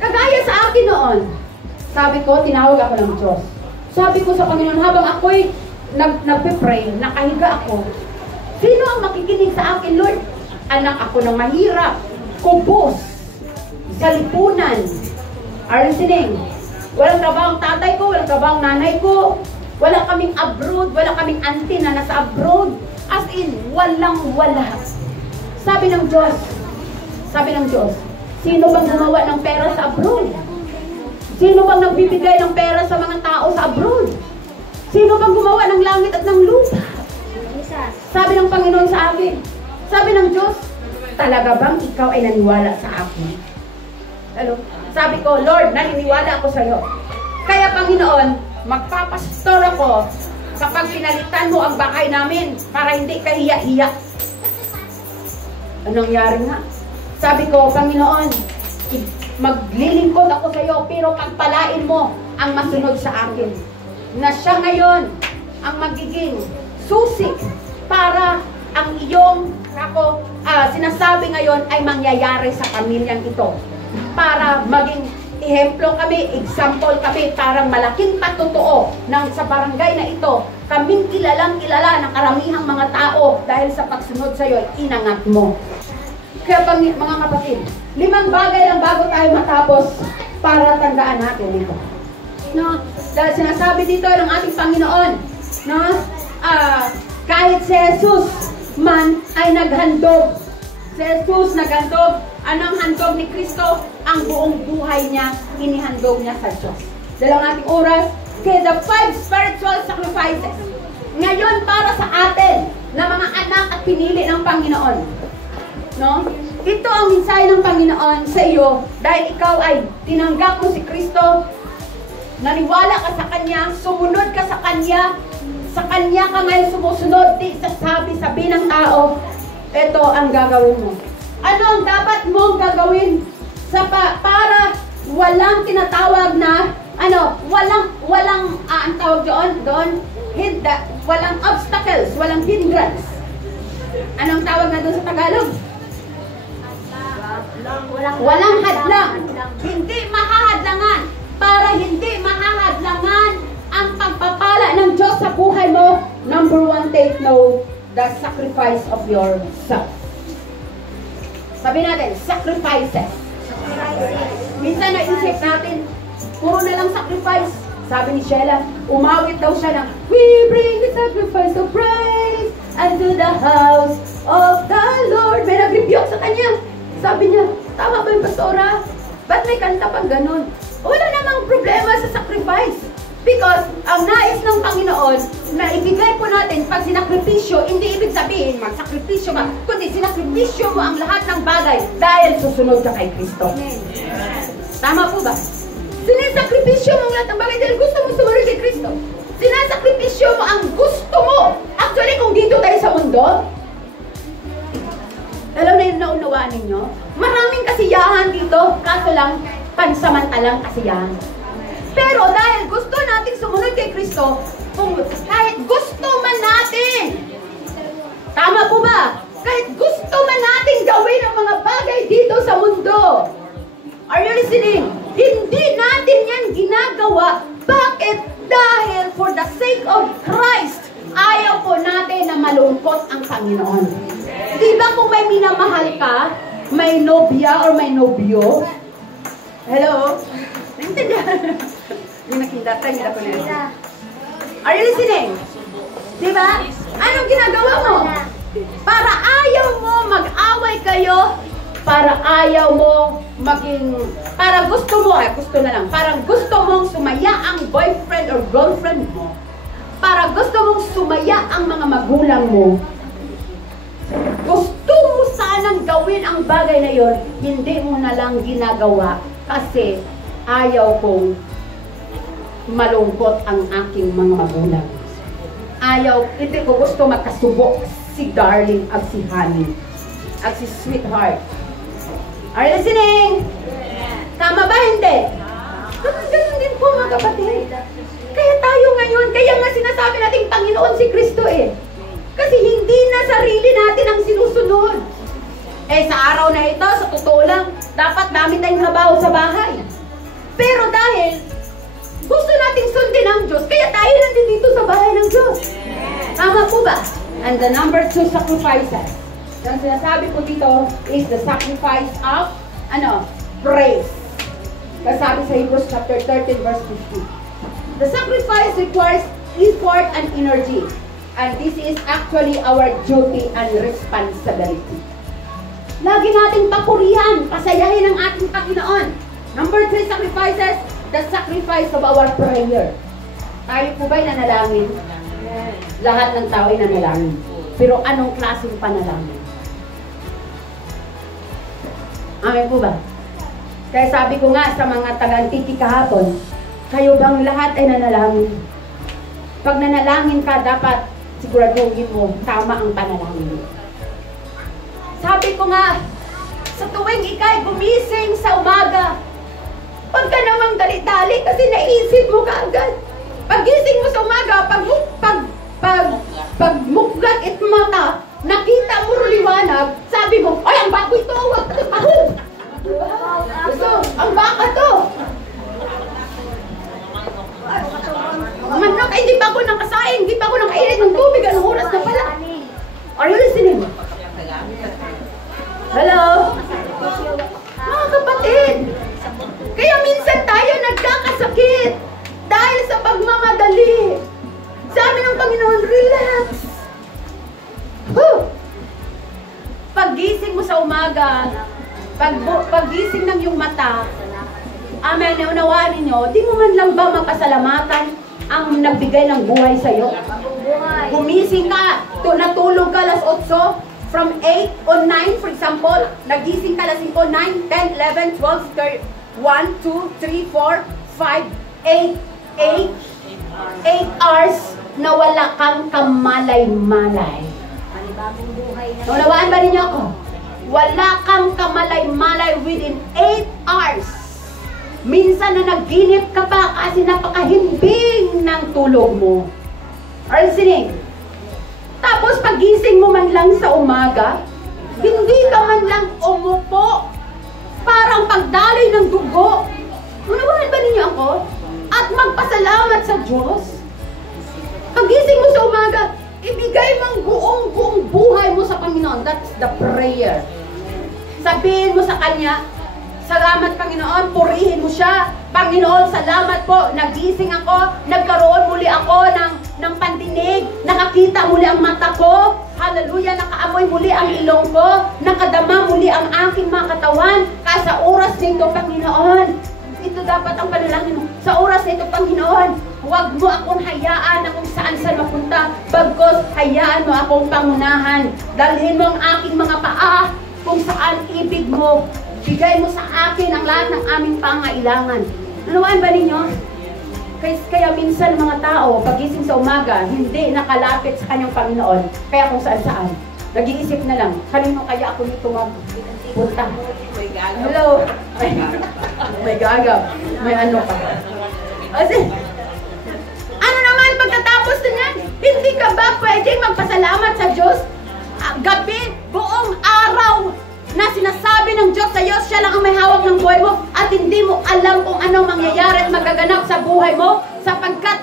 Kagaya sa akin noon. Sabi ko, tinawag ako ng Diyos. Sabi ko sa Panginoon, habang ako'y nagpe-pray, nakahiga ako, sino ang makikinig sa akin, Lord? Anak ako ng mahirap, kubos, sa lipunan. Are you listening? Walang trabaho ang tatay ko, walang trabaho ang nanay ko, wala kaming abroad, wala kaming auntie na nasa abroad. As in, walang-wala. Sabi ng Diyos, sino bang gumawa ng pera sa abroad? Sino bang nagbibigay ng pera sa mga tao sa abroad? Sino bang gumawa ng langit at ng lupa? Sabi ng Panginoon sa akin, sabi ng Diyos, talaga bang ikaw ay naniwala sa akin? Hello? Sabi ko, Lord, naniniwala ako sa iyo. Kaya Panginoon, magpapastor ako kapag pinalitan mo ang bahay namin para hindi ka hiya-hiya. Anong nangyari nga? Sabi ko, Panginoon, maglilingkod ako sa iyo, pero pagpalain mo ang masunod sa akin. Na siya ngayon ang magiging susi para ang iyong sinasabi ngayon ay mangyayari sa pamilyang ito. Para maging ehemplo kami, example kami, parang malaking patotoo ng sa barangay na ito. Kaming kilalang-kilala ng karamihang mga tao dahil sa pagsunod sa iyo, inangat mo. Kaya mga kapatid, 5 bagay lang bago tayo matapos para tandaan natin ito. No? Dahil sinasabi dito ng ating Panginoon, no? Kahit si Jesus man ay naghandog. Si Jesus naghandog. Anong handog ni Kristo? Ang buong buhay niya, inihandog niya sa Diyos. Dahil ang ating oras, kaya the 5 spiritual sacrifices. Ngayon para sa atin, na mga anak at pinili ng Panginoon. No? Ito ang mensahe ng Panginoon sa iyo dahil ikaw ay tinanggap mo si Kristo, naniwala ka sa Kanya, sumunod ka sa Kanya ka ngayon sumusunod, di sabi ng tao, ito ang gagawin mo. Ano ang dapat mong gagawin para walang tinatawag na walang ang tawag doon, walang obstacles, walang hindrance. Anong tawag na doon sa Tagalog? Walang hadlang. Hindi mahahadlangan. Para hindi mahahadlangan ang pagpapala ng Diyos sa buhay mo, number 1, take note, the sacrifice of yourself. Sabi natin, sacrifices. Minsan naisip natin, puro na lang sacrifice. Sabi ni Sheila, umawit daw siya ng, we bring the sacrifice of praise unto the house of the Lord. May nag-rebuke sa kanya. Sabi niya, tama ba yung pastora? Ba't may kanta pang ganun? Wala namang problema sa sacrifice. Because ang nais ng Panginoon na ibigay po natin pag sinakripisyo, hindi ibig sabihin magsakripisyo ka, kundi sinakripisyo mo ang lahat ng bagay dahil susunod ka kay Kristo. Tama po ba? Sinisakripisyo mo ang lahat ng bagay dahil gusto mo sumunod kay Kristo. Sinasakripisyo mo ang gusto mo. Actually, kung dito tayo sa mundo, alam na yung naunawaan ninyo, maraming kasiyahan dito, kaso lang, pansamantalang kasiyahan. Pero dahil gusto natin sumunod kay Kristo, kahit gusto man natin, tama po ba? Kahit gusto man natin gawin ang mga bagay dito sa mundo, are you listening? Hindi natin yan ginagawa. Bakit? Dahil for the sake of Christ, ayaw po natin na malungkot ang Panginoon. Di ba kung may minamahal ka, may nobya or may nobyo? Hello? Naintindihan? Yung nakindata, hindi ako na. Are you listening? Di ba? Anong ginagawa mo? Para ayaw mo mag-away kayo, para ayaw mo maging, para para gusto mo, parang gusto mong sumaya ang boyfriend or girlfriend mo, para gusto mong sumaya ang mga magulang mo, gusto mo sanang gawin ang bagay na yon, hindi mo na lang ginagawa kasi ayaw kong malungkot ang aking mga magulang. Ayaw, hindi ko gusto magkasubo si darling at si honey at si sweetheart. Are you listening? Tama ba hindi? Ganun din po mga kapatid. Kaya tayo ngayon, kaya nga sinasabi natin Panginoon si Kristo eh. Kasi hindi na sarili natin ang sinusunod. Sa araw na ito, sa totoo lang, dapat dami tayong trabaho sa bahay. Pero dahil gusto nating sundin ang Diyos, kaya tayo nandito sa bahay ng Diyos. Tama po ba? And the number 2 sacrifices. Yung sinasabi ko dito is the sacrifice of praise. Kasabi sa Hebrews chapter 13 verse 15. The sacrifice requires effort and energy. And this is actually our duty and responsibility. Lagi nating papurihan, pasayahin ang ating Panginoon. Number 3 sacrifices, the sacrifice of our prayer. Tayo po ba'y nanalangin? Lahat ng tao ay nanalangin. Pero anong klaseng panalangin? Amen po ba? Kaya sabi ko nga sa mga taga-Antiki kahapon, kayo bang lahat ay nanalangin? Pag nanalangin ka, dapat siguraduhin mo, tama ang panalangin mo. Sabi ko nga, sa tuwing ikay gumising sa umaga, pag ka namang dali-dali kasi naisip mo kaagad. Pag-gising mo sa umaga, pag muklat it mata, nakita mo liwanag, sabi mo, ay, ang baboy ito, huwag ako. So, ang baka to. Manok, hindi pa ako nakasaing, hindi pa ako nakainit ng tubig, anong oras na pala? Are you listening? Hello? Mga kapatid, kaya minsan tayo nagkakasakit dahil sa pagmamadali. Sabi ng Panginoon, relax. Paggising mo sa umaga, paggising ng iyong mata, amen, naunawaan ninyo, di mo man lang ba mapasalamatan ang nagbigay ng buhay sa iyo? Gumising ka, natulog ka alas 8, from 8 o 9, for example, nagising ka alas 5, 9, 10, 11, 12, 1, 2, 3, 4, 5, 8 hours na wala kang kamalay-malay. Naunawaan ba ninyo ako? Wala kang kamalay-malay within 8 hours. Minsan na naginip ka pa kasi napakahimbing ng tulog mo. Are you listening? Tapos pagising mo man lang sa umaga, hindi ka man lang umupo. Parang pagdaloy ng dugo. Unawahan ba ninyo ako? At magpasalamat sa Diyos. Pagising mo sa umaga, ibigay mo ang buong buhay mo sa Panginoon. That's the prayer. Sabihin mo sa Kanya, salamat Panginoon, purihin mo siya. Panginoon, salamat po, nagising ako, nagkaroon muli ako ng pandinig, nakakita muli ang mata ko, hallelujah, nakaamoy muli ang ilong ko, nakadama muli ang aking mga katawan, sa oras nito, Panginoon, ito dapat ang panalangin mo, sa oras nito, Panginoon, huwag mo akong hayaan na kung saan mapunta, bagkos hayaan mo akong pangunahan, dalhin mo ang aking mga paa, kung saan ibig mo, bigay mo sa akin ang lahat ng aming pangailangan. Nanuwaan ba ninyo? Kaya minsan mga tao, pagising sa umaga, hindi nakalapit sa kanyang Panginoon. Kaya kung saan-saan. Nag-iisip na lang, kanino kaya ako nito magpunta? Hello? May gagab. May ano pa. Kasi, ano naman pagkatapos na yan? Hindi ka ba pwedeng magpasalamat sa Diyos? Gabi, buong araw, na sinasabi ng Diyos sa iyo, siya lang ang may hawak ng buhay mo at hindi mo alam kung anong mangyayari at magaganap sa buhay mo sapagkat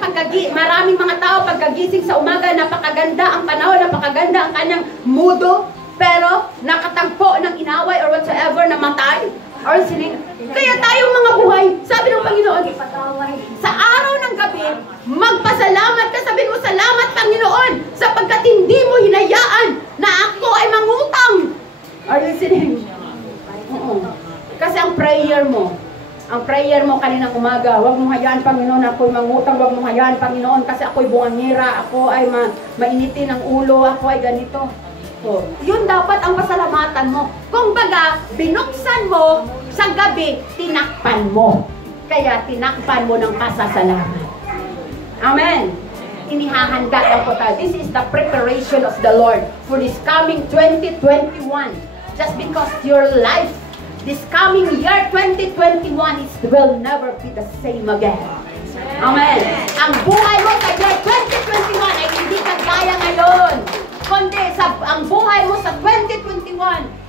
maraming mga tao pagkagising sa umaga, napakaganda ang panahon, napakaganda ang kanyang mudo, pero nakatagpo ng inaway or whatsoever na matay or sining. Kaya tayong mga buhay, sabi ng Panginoon, sa araw ng gabi, magpasalamat ka, sabihin mo, salamat Panginoon, sapagkat hindi mo hinayaan na ako ay mangutang. Are you listening? Oo. Kasi ang prayer mo, mo kaninang umaga, huwag mong hayaan, Panginoon, ako'y mangutang, huwag mong hayaan, Panginoon, kasi ako'y bungangera, ako ay mainitin ang ulo, ako ay ganito. So, yun dapat ang pasalamatan mo. Kung baga, binuksan mo, sa gabi, tinakpan mo. Kaya tinakpan mo ng pasasalamat. Amen. Inihahanda lang po tayo. This is the preparation of the Lord for this coming 2021. Just because your life, this coming year 2021, will never be the same again. Amen. Ang buhay mo sa year 2021 ay hindi kagaya ngayon. Kundi ang buhay mo sa 2021,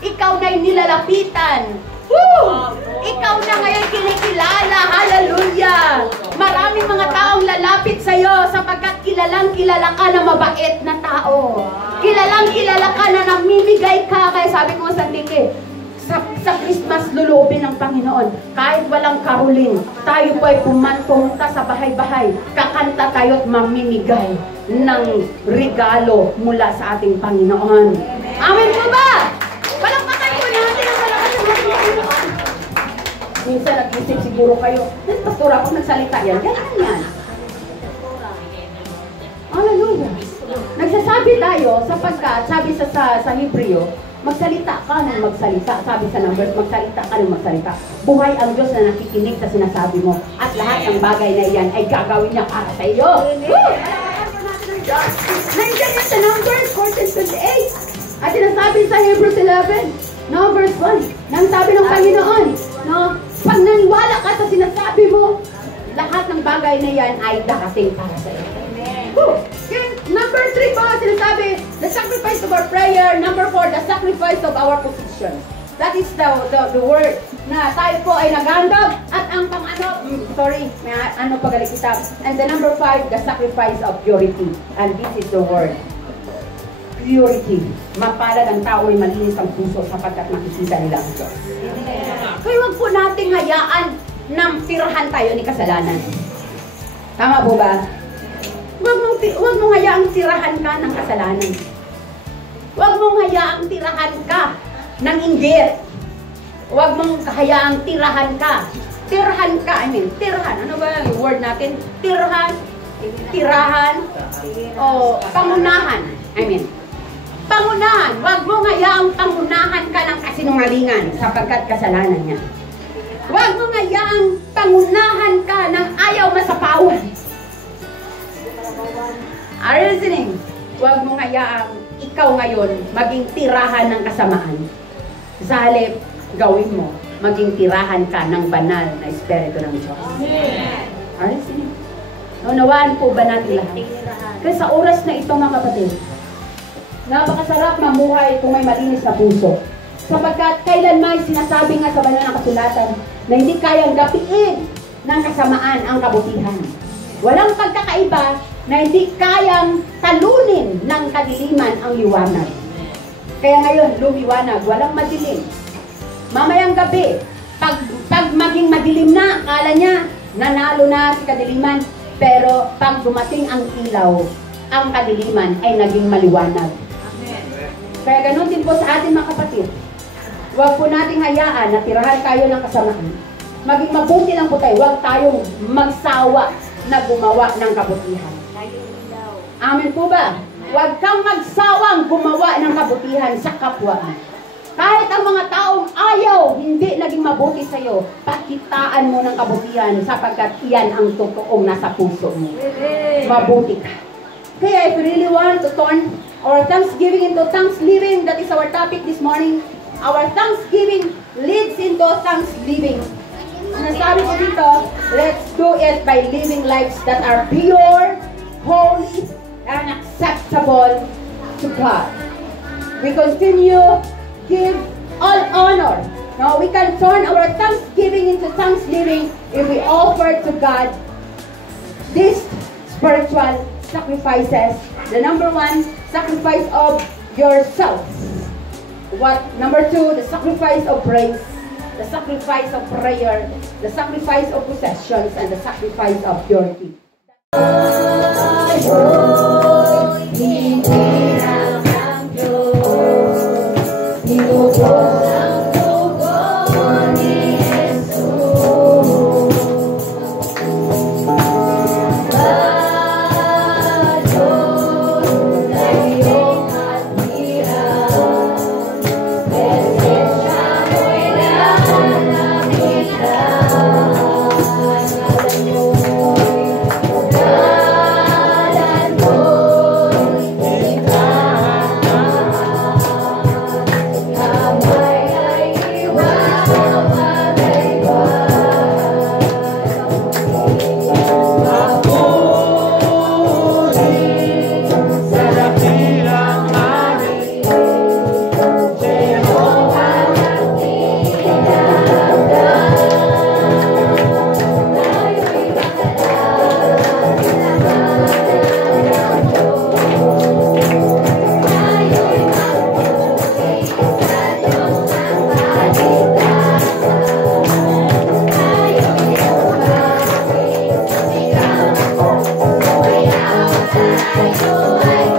ikaw na'y nilalapitan. Woo! Ikaw na ngayon kinikilala. Hallelujah! Maraming mga taong lalapit sa iyo sapagkat kilalang kilala ka na mabait na tao. Kilalang kilala ka na namimigay ka. Kaya sabi ko sa Tiki, sa Christmas lulubin ng Panginoon, kahit walang karuling, tayo po ay pumunta sa bahay-bahay, kakanta tayo at mamimigay ng regalo mula sa ating Panginoon. Amen po ba? Palakpakan po natin ang malakas ng ating Panginoon. Minsan nag-isip siguro kayo, pastor ako nagsalita yan. Ganyan yan. Hallelujah. Nagsasabi tayo sapagkat, sabi sa Hebreo, magsalita ka nang magsalita. Sabi sa Numbers, magsalita ka nang magsalita. Buhay ang Diyos na nakikinig sa sinasabi mo. At lahat ng bagay na iyan ay gagawin niya para sa iyo. Nandiyan yan sa Numbers 14:28. At sinasabi sa Hebrews 11, no, verse 1. Nang sabi ng Panginoon, no, pag naniwala ka sa sinasabi mo, lahat ng bagay na yan ay darating para sa iyo. Number 3 po, sinasabi, the sacrifice of our prayer. Number 4, the sacrifice of our position. That is the word na tayo po ay naghandog. At ang may pagaling kita. And the number 5, the sacrifice of purity. And this is the word. Purity. Mapalad ang tao ay malinis ang puso sapagkat makikita nila ang Diyos. Kaya huwag po nating hayaan na tirahan tayo ni kasalanan. Tama po ba? Huwag mong hayaang tirahan ka ng kasalanan. Huwag mong hayaang tirahan ka ng inggit. Huwag mong hayaang tirahan ka. Tirahan ka, tirahan. Ano ba yung word natin? Tirahan, o pangunahan. Pangunahan. Huwag mong hayaang pangunahan ka ng kasinungalingan sapagkat kasalanan niya. Huwag mong hayaang pangunahan ka ng ayaw masapawan. Are you listening? Huwag mong hayaang ikaw ngayon maging tirahan ng kasamaan. Sa halip, gawin mo, maging tirahan ka ng banal na Espiritu ng Diyos. Are you listening? Naunawaan po ba natin lahat? Kasi sa oras na ito, mga kapatid, napakasarap mamuhay kung may malinis na puso. Sapagkat kailan may sinasabi nga sa banal na kasulatan na hindi kayang gapiin ng kasamaan ang kabutihan. Walang pagkakaiba na hindi kayang talunin ng kadiliman ang liwanag. Kaya ngayon, lumiwanag, walang madilim. Mamayang gabi, pag maging madilim na, akala niya, nanalo na si kadiliman. Pero pag dumating ang ilaw, ang kadiliman ay naging maliwanag. Kaya ganun din po sa atin mga kapatid. Huwag po nating hayaan na tirahan tayo ng kasamaan. Maging mabuti lang po tayo. Huwag tayong magsawa na gumawa ng kabutihan. Amen po ba? Huwag kang magsawang gumawa ng kabutihan sa kapwa. Kahit ang mga taong ayaw, hindi naging mabuti sa iyo, pakitaan mo ng kabutihan sapagkat iyan ang totoong nasa puso mo. Mabuti ka. Kaya if we really want to turn our thanksgiving into thanksgiving, that is our topic this morning. Our thanksgiving leads into thanksgiving. Sinasabi ko dito, let's do it by living lives that are pure, holy, and acceptable to God. We continue give all honor. Now we can turn our thanksgiving into thanksgiving if we offer to God these spiritual sacrifices. The number 1, sacrifice of yourself. Number 2, the sacrifice of praise, the sacrifice of prayer, the sacrifice of possessions, and the sacrifice of purity. Tayo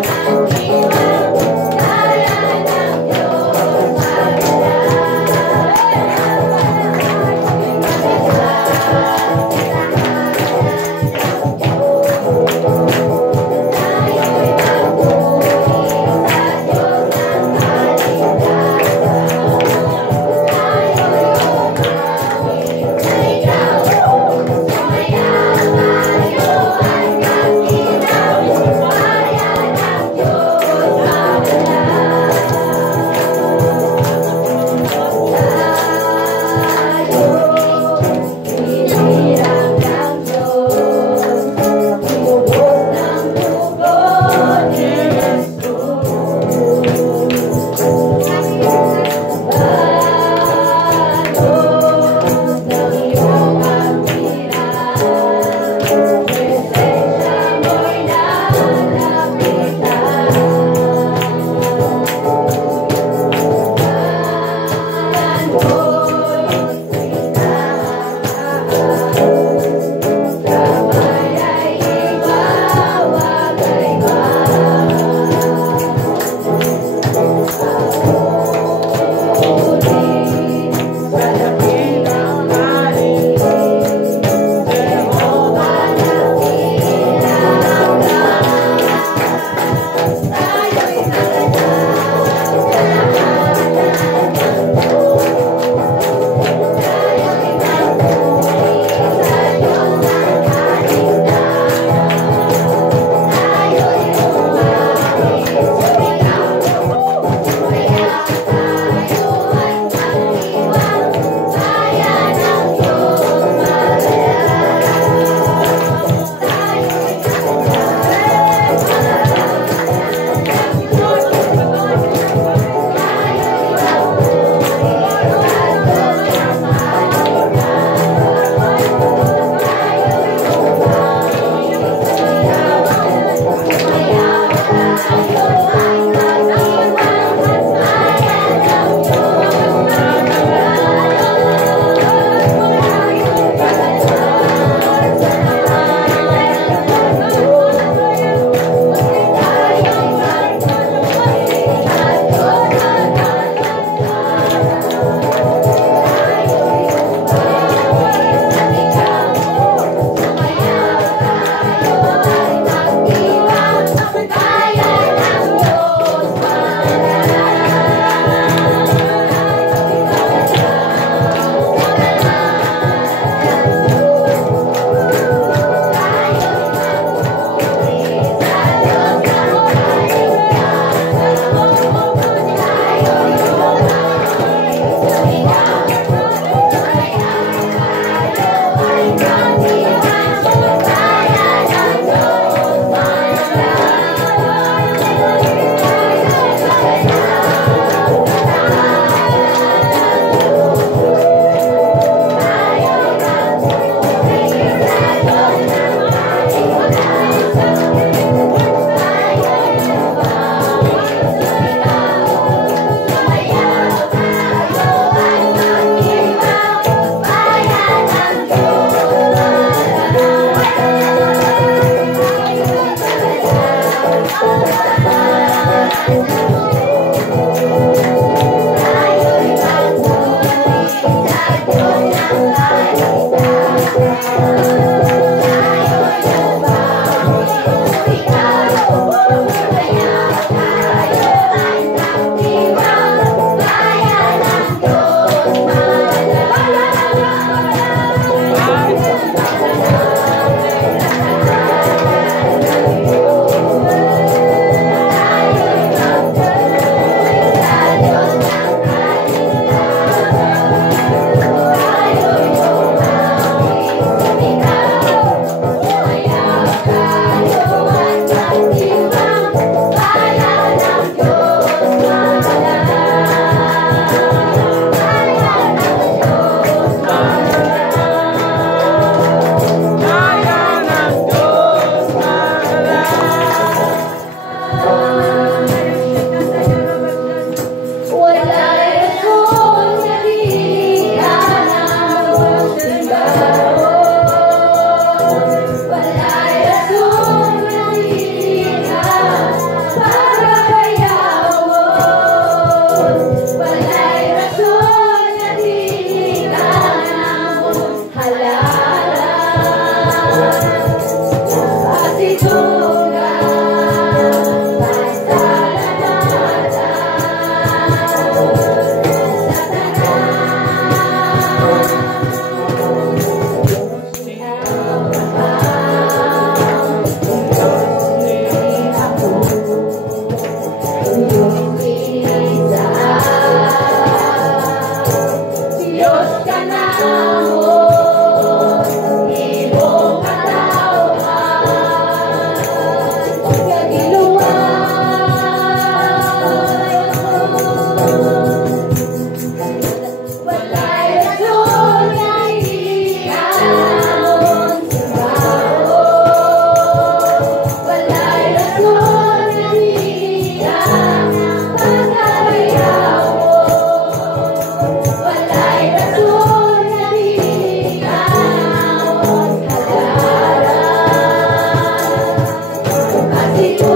Hallelujah.